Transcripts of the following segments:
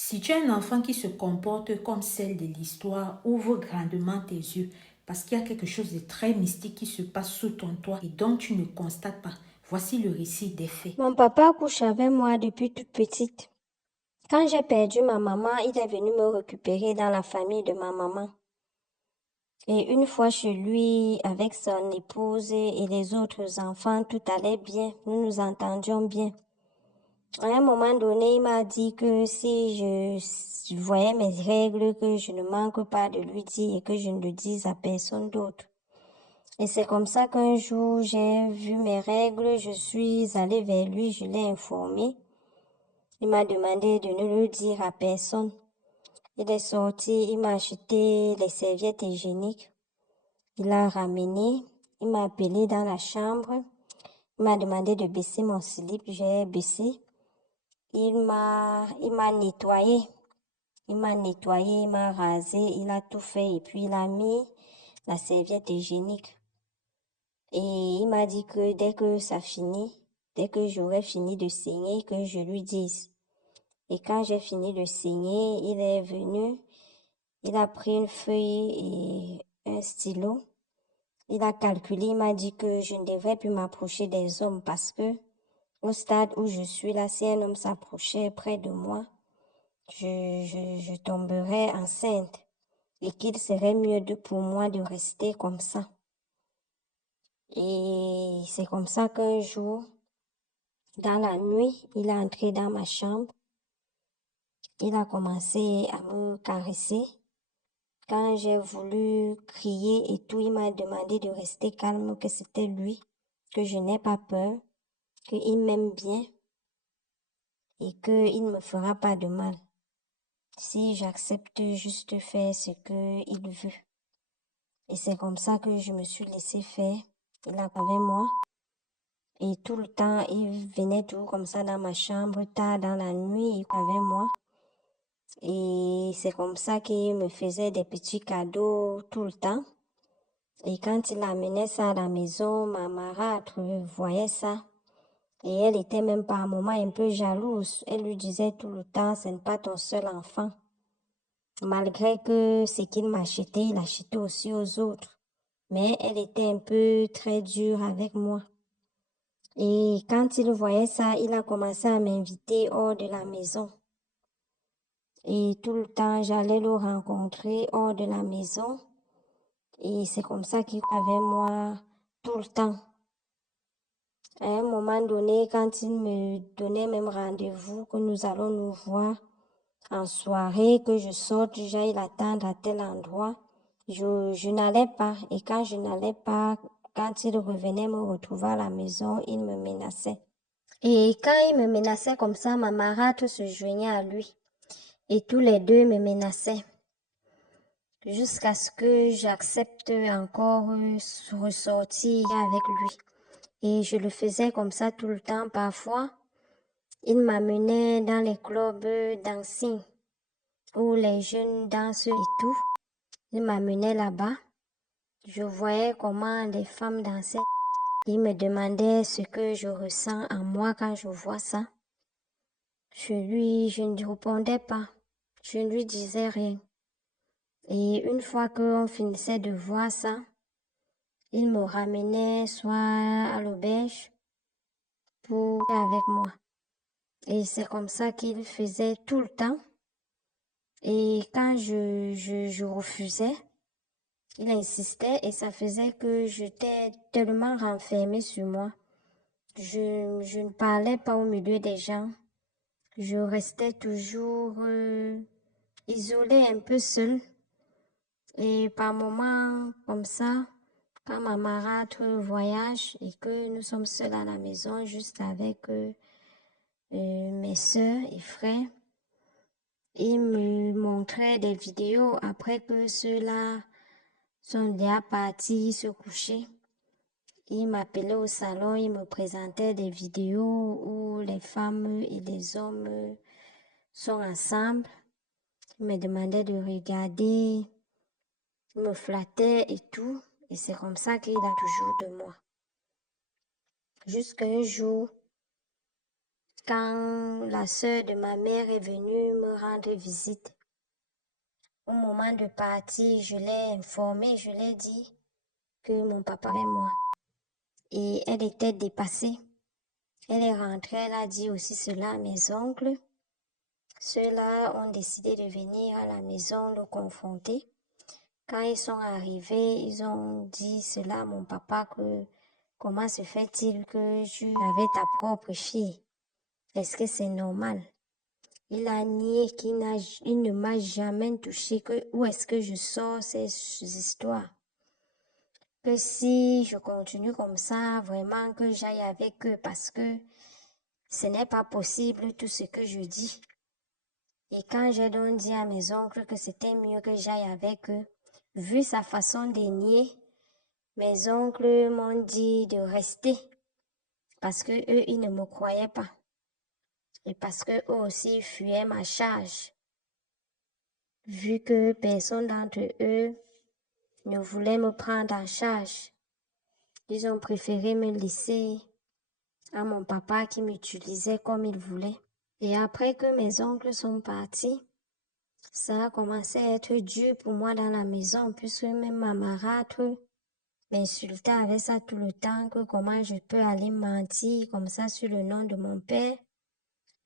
Si tu es un enfant qui se comporte comme celle de l'histoire, ouvre grandement tes yeux parce qu'il y a quelque chose de très mystique qui se passe sous ton toit et dont tu ne constates pas. Voici le récit des faits. Mon papa couche avec moi depuis toute petite. Quand j'ai perdu ma maman, il est venu me récupérer dans la famille de ma maman. Et une fois chez lui, avec son épouse et les autres enfants, tout allait bien. Nous nous entendions bien. À un moment donné, il m'a dit que si je voyais mes règles, que je ne manque pas de lui dire et que je ne le dise à personne d'autre. Et c'est comme ça qu'un jour, j'ai vu mes règles, je suis allée vers lui, je l'ai informé. Il m'a demandé de ne le dire à personne. Il est sorti, il m'a acheté les serviettes hygiéniques. Il a ramené, il m'a appelé dans la chambre. Il m'a demandé de baisser mon slip, j'ai baissé. Il m'a nettoyé. Il m'a rasé, il a tout fait et puis il a mis la serviette hygiénique. Et il m'a dit que dès que ça finit, dès que j'aurai fini de saigner, que je lui dise. Et quand j'ai fini de saigner, il est venu, il a pris une feuille et un stylo. Il a calculé, il m'a dit que je ne devrais plus m'approcher des hommes parce que au stade où je suis là, si un homme s'approchait près de moi, je tomberais enceinte et qu'il serait mieux pour moi de rester comme ça. Et c'est comme ça qu'un jour, dans la nuit, il est entré dans ma chambre. Il a commencé à me caresser. Quand j'ai voulu crier et tout, il m'a demandé de rester calme, que c'était lui, que je n'ai pas peur, qu'il m'aime bien et qu'il ne me fera pas de mal si j'accepte juste faire ce qu'il veut. Et c'est comme ça que je me suis laissée faire. Il est avec moi et tout le temps, il venait tout comme ça dans ma chambre, tard dans la nuit, il était avec moi. Et c'est comme ça qu'il me faisait des petits cadeaux tout le temps. Et quand il amenait ça à la maison, ma marâtre voyait ça. Et elle était même par moments un peu jalouse. Elle lui disait tout le temps, ce n'est pas ton seul enfant. Malgré que ce qu'il m'achetait, il achetait aussi aux autres. Mais elle était un peu très dure avec moi. Et quand il voyait ça, il a commencé à m'inviter hors de la maison. Et tout le temps, j'allais le rencontrer hors de la maison. Et c'est comme ça qu'il avait moi tout le temps. À un moment donné, quand il me donnait même rendez-vous, que nous allons nous voir en soirée, que je sorte, j'aille l'attendre à tel endroit, je n'allais pas. Et quand je n'allais pas, quand il revenait me retrouver à la maison, il me menaçait. Et quand il me menaçait comme ça, ma marâtre se joignait à lui. Et tous les deux me menaçaient. Jusqu'à ce que j'accepte encore ressortir avec lui. Et je le faisais comme ça tout le temps. Parfois, il m'amenait dans les clubs dancing où les jeunes dansent et tout. Il m'amenait là-bas. Je voyais comment les femmes dansaient. Il me demandait ce que je ressens en moi quand je vois ça. Je ne répondais pas. Je ne lui disais rien. Et une fois qu'on finissait de voir ça, il me ramenait soit à l'auberge pour être avec moi. Et c'est comme ça qu'il faisait tout le temps. Et quand je refusais, il insistait et ça faisait que j'étais tellement renfermée sur moi. Je ne parlais pas au milieu des gens. Je restais toujours isolée, un peu seule. Et par moments comme ça, quand ma marâtre voyage et que nous sommes seuls à la maison, juste avec mes sœurs et frères, il me montrait des vidéos après que ceux-là sont déjà partis se coucher. Il m'appelait au salon, il me présentait des vidéos où les femmes et les hommes sont ensemble. Il me demandait de regarder, il me flattait et tout. Et c'est comme ça qu'il a toujours de moi. Jusqu'à un jour, quand la sœur de ma mère est venue me rendre visite. Au moment de partir, je l'ai informée, je l'ai dit que mon papa avait moi. Et elle était dépassée. Elle est rentrée, elle a dit aussi cela à mes oncles. Ceux-là ont décidé de venir à la maison le confronter. Quand ils sont arrivés, ils ont dit cela à mon papa que comment se fait-il que tu avais ta propre fille? Est-ce que c'est normal? Il a nié il ne m'a jamais touché. Où est-ce que je sors ces histoires? Que si je continue comme ça, vraiment que j'aille avec eux parce que ce n'est pas possible tout ce que je dis. Et quand j'ai donc dit à mes oncles que c'était mieux que j'aille avec eux, vu sa façon de nier, mes oncles m'ont dit de rester parce que eux, ils ne me croyaient pas. Et parce que eux aussi fuyaient ma charge. Vu que personne d'entre eux ne voulait me prendre en charge, ils ont préféré me laisser à mon papa qui m'utilisait comme il voulait. Et après que mes oncles sont partis, ça a commencé à être dur pour moi dans la maison, puisque même ma marâtre m'insultait avec ça tout le temps, que comment je peux aller mentir comme ça sur le nom de mon père.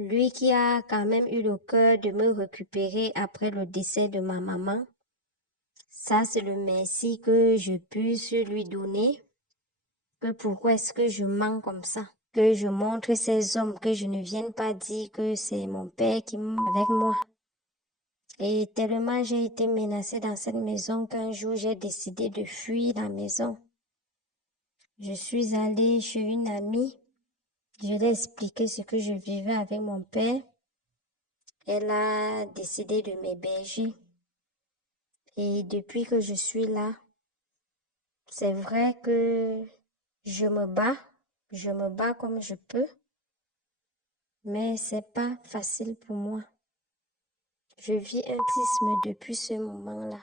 Lui qui a quand même eu le cœur de me récupérer après le décès de ma maman. Ça, c'est le merci que je puisse lui donner. Que pourquoi est-ce que je mens comme ça? Que je montre ces hommes, que je ne vienne pas dire que c'est mon père qui est avec moi. Et tellement j'ai été menacée dans cette maison qu'un jour j'ai décidé de fuir la maison. Je suis allée chez une amie. Je lui ai expliqué ce que je vivais avec mon père. Elle a décidé de m'héberger. Et depuis que je suis là, c'est vrai que je me bats comme je peux, mais c'est pas facile pour moi. Je vis un traumatisme depuis ce moment-là.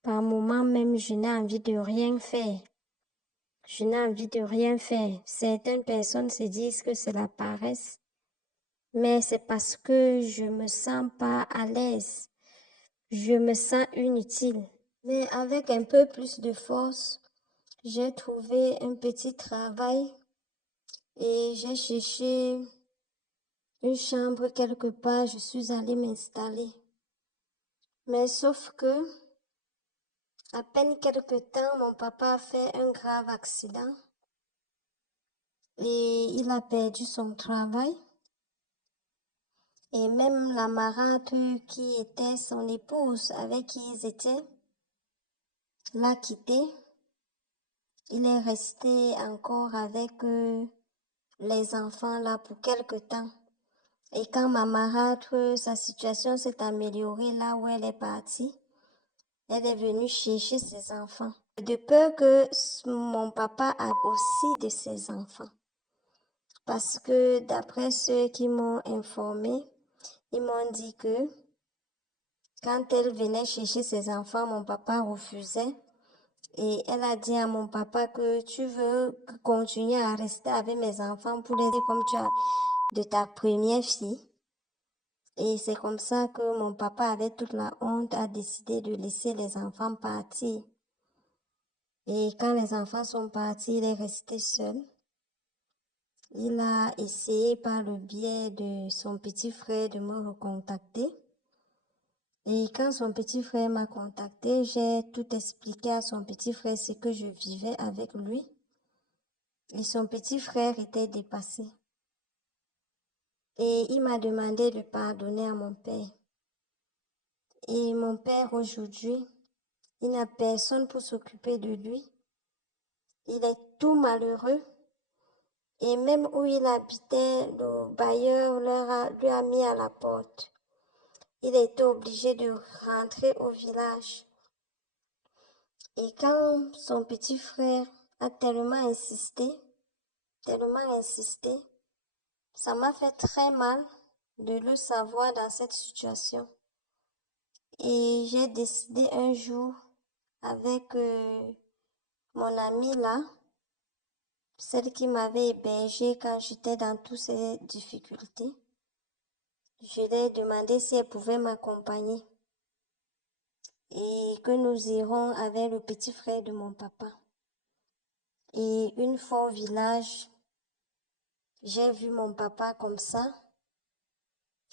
Par moments même, je n'ai envie de rien faire. Je n'ai envie de rien faire. Certaines personnes se disent que c'est la paresse, mais c'est parce que je me sens pas à l'aise. Je me sens inutile. Mais avec un peu plus de force, j'ai trouvé un petit travail et j'ai cherché une chambre quelque part. Je suis allée m'installer. Mais sauf que, à peine quelque temps, mon papa a fait un grave accident et il a perdu son travail. Et même la marâtre qui était son épouse, avec qui ils étaient, l'a quitté. Il est resté encore avec les enfants là pour quelque temps. Et quand ma marâtre, sa situation s'est améliorée là où elle est partie, elle est venue chercher ses enfants. De peur que mon papa a aussi de ses enfants. Parce que d'après ceux qui m'ont informé, ils m'ont dit que quand elle venait chercher ses enfants, mon papa refusait. Et elle a dit à mon papa que tu veux continuer à rester avec mes enfants pour les aider comme tu as de ta première fille. Et c'est comme ça que mon papa, avec toute la honte, a décidé de laisser les enfants partir. Et quand les enfants sont partis, il est resté seul. Il a essayé par le biais de son petit frère de me recontacter. Et quand son petit frère m'a contacté, j'ai tout expliqué à son petit frère ce que je vivais avec lui. Et son petit frère était dépassé. Et il m'a demandé de pardonner à mon père. Et mon père aujourd'hui, il n'a personne pour s'occuper de lui. Il est tout malheureux. Et même où il habitait, le bailleur lui a mis à la porte. Il a été obligé de rentrer au village. Et quand son petit frère a tellement insisté, ça m'a fait très mal de le savoir dans cette situation. Et j'ai décidé un jour avec mon ami là, celle qui m'avait hébergée quand j'étais dans toutes ces difficultés. Je lui ai demandé si elle pouvait m'accompagner et que nous irons avec le petit frère de mon papa. Et une fois au village, j'ai vu mon papa comme ça.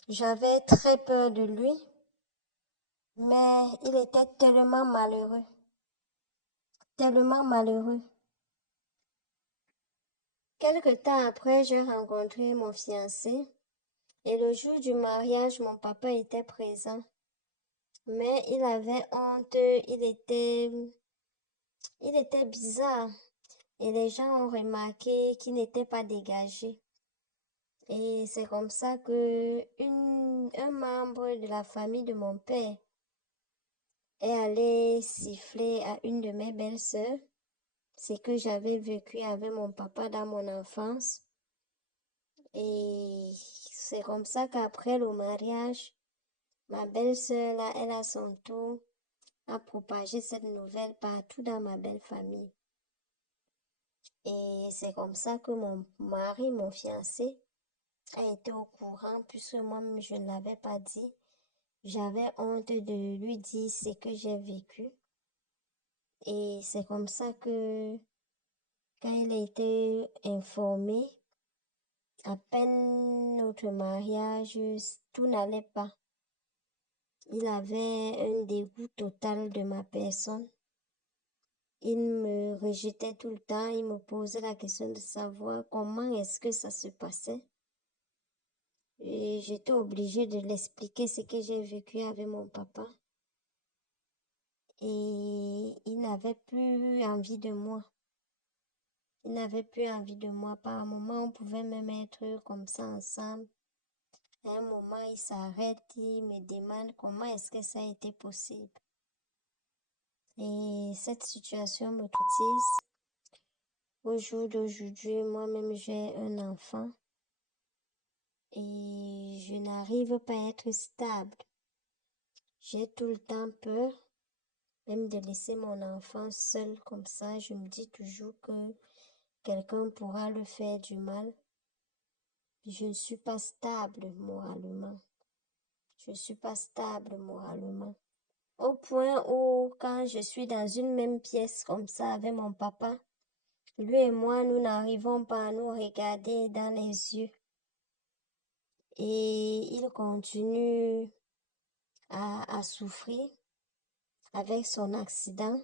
J'avais très peur de lui, mais il était tellement malheureux, tellement malheureux. Quelque temps après, j'ai rencontré mon fiancé et le jour du mariage, mon papa était présent. Mais il avait honte, il était bizarre et les gens ont remarqué qu'il n'était pas dégagé. Et c'est comme ça que un membre de la famille de mon père est allé siffler à une de mes belles-sœurs. C'est que j'avais vécu avec mon papa dans mon enfance. Et c'est comme ça qu'après le mariage, ma belle-sœur, là, elle a son tour à propager cette nouvelle partout dans ma belle famille. Et c'est comme ça que mon mari, mon fiancé, a été au courant puisque moi-même je ne l'avais pas dit. J'avais honte de lui dire ce que j'ai vécu. Et c'est comme ça que quand il a été informé, à peine notre mariage, tout n'allait pas. Il avait un dégoût total de ma personne. Il me rejetait tout le temps, il me posait la question de savoir comment est-ce que ça se passait. Et j'étais obligée de l'expliquer ce que j'ai vécu avec mon papa. Et il n'avait plus envie de moi. Il n'avait plus envie de moi. Par un moment, on pouvait même être comme ça ensemble. À un moment, il s'arrête, il me demande comment est-ce que ça a été possible. Et cette situation me traumatise. Au jour d'aujourd'hui, moi-même, j'ai un enfant et je n'arrive pas à être stable. J'ai tout le temps peur, même de laisser mon enfant seul comme ça. Je me dis toujours que quelqu'un pourra le faire du mal. Je ne suis pas stable moralement. Je ne suis pas stable moralement. Au point où, quand je suis dans une même pièce comme ça avec mon papa, lui et moi, nous n'arrivons pas à nous regarder dans les yeux. Et il continue à souffrir avec son accident.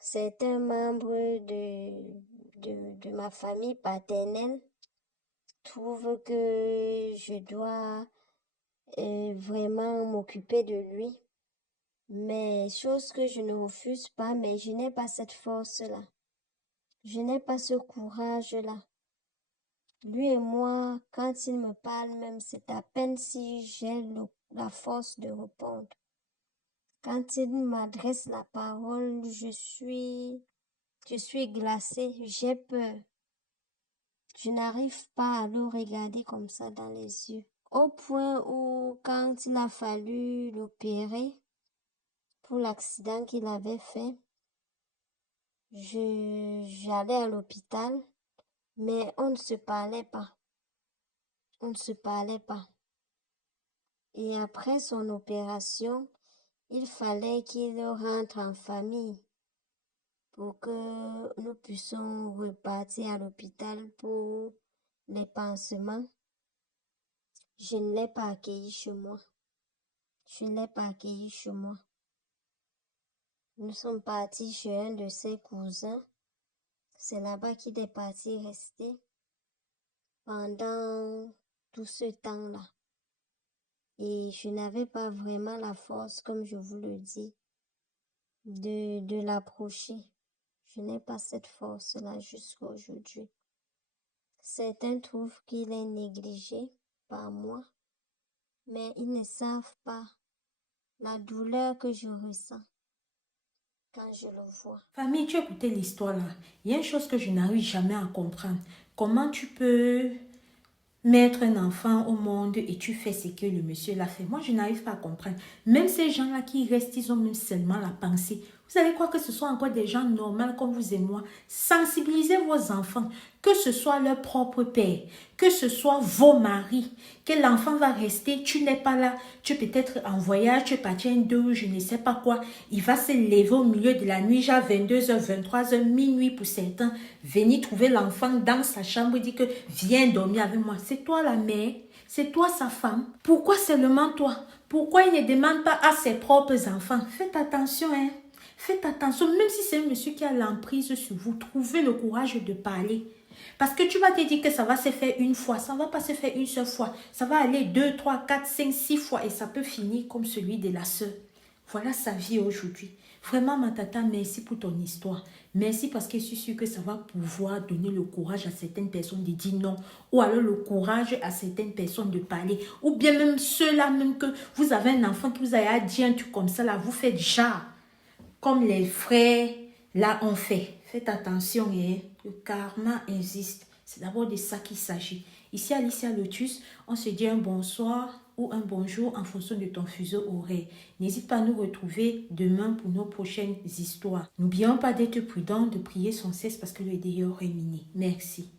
Certains membres de ma famille paternelle trouvent que je dois vraiment m'occuper de lui. Mais chose que je ne refuse pas, mais je n'ai pas cette force-là. Je n'ai pas ce courage-là. Lui et moi, quand il me parle même, c'est à peine si j'ai la force de répondre. Quand il m'adresse la parole, je suis glacée, j'ai peur. Je n'arrive pas à le regarder comme ça dans les yeux. Au point où, quand il a fallu l'opérer pour l'accident qu'il avait fait, j'allais à l'hôpital, mais on ne se parlait pas. On ne se parlait pas. Et après son opération, il fallait qu'il rentre en famille pour que nous puissions repartir à l'hôpital pour les pansements. Je ne l'ai pas accueilli chez moi. Je ne l'ai pas accueilli chez moi. Nous sommes partis chez un de ses cousins. C'est là-bas qu'il est parti rester pendant tout ce temps-là. Et je n'avais pas vraiment la force, comme je vous le dis, de l'approcher. Je n'ai pas cette force-là jusqu'à aujourd'hui. Certains trouvent qu'il est négligé par moi, mais ils ne savent pas la douleur que je ressens quand je le vois. Famille, tu as écouté l'histoire là. Il y a une chose que je n'arrive jamais à comprendre. Comment tu peux mettre un enfant au monde et tu fais ce que le monsieur l'a fait? Moi, je n'arrive pas à comprendre. Même ces gens-là qui restent, ils ont même seulement la pensée. Vous Vous allez croire que ce sont encore des gens normaux comme vous et moi. Sensibilisez vos enfants, que ce soit leur propre père, que ce soit vos maris, que l'enfant va rester, tu n'es pas là, tu es peut-être en voyage, tu es parti un 2, je ne sais pas quoi. Il va se lever au milieu de la nuit, genre 22h, 23h, minuit pour certains, venir trouver l'enfant dans sa chambre et dire que viens dormir avec moi. C'est toi la mère, c'est toi sa femme. Pourquoi seulement toi? Pourquoi il ne demande pas à ses propres enfants? Faites attention, hein. Faites attention, même si c'est un monsieur qui a l'emprise sur vous, trouvez le courage de parler. Parce que tu vas te dire que ça va se faire une fois, ça ne va pas se faire une seule fois. Ça va aller 2, 3, 4, 5, 6 fois et ça peut finir comme celui de la sœur. Voilà sa vie aujourd'hui. Vraiment, ma tata, merci pour ton histoire. Merci parce que je suis sûre que ça va pouvoir donner le courage à certaines personnes de dire non. Ou alors le courage à certaines personnes de parler. Ou bien même ceux-là, même que vous avez un enfant qui vous a dit un truc comme ça, là, vous faites genre. Comme les frères, là, ont fait. Faites attention, hein. Le karma existe. C'est d'abord de ça qu'il s'agit. Ici, Alicia Lotus, on se dit un bonsoir ou un bonjour en fonction de ton fuseau horaire. N'hésite pas à nous retrouver demain pour nos prochaines histoires. N'oublions pas d'être prudents, de prier sans cesse parce que le dehors est miné. Merci.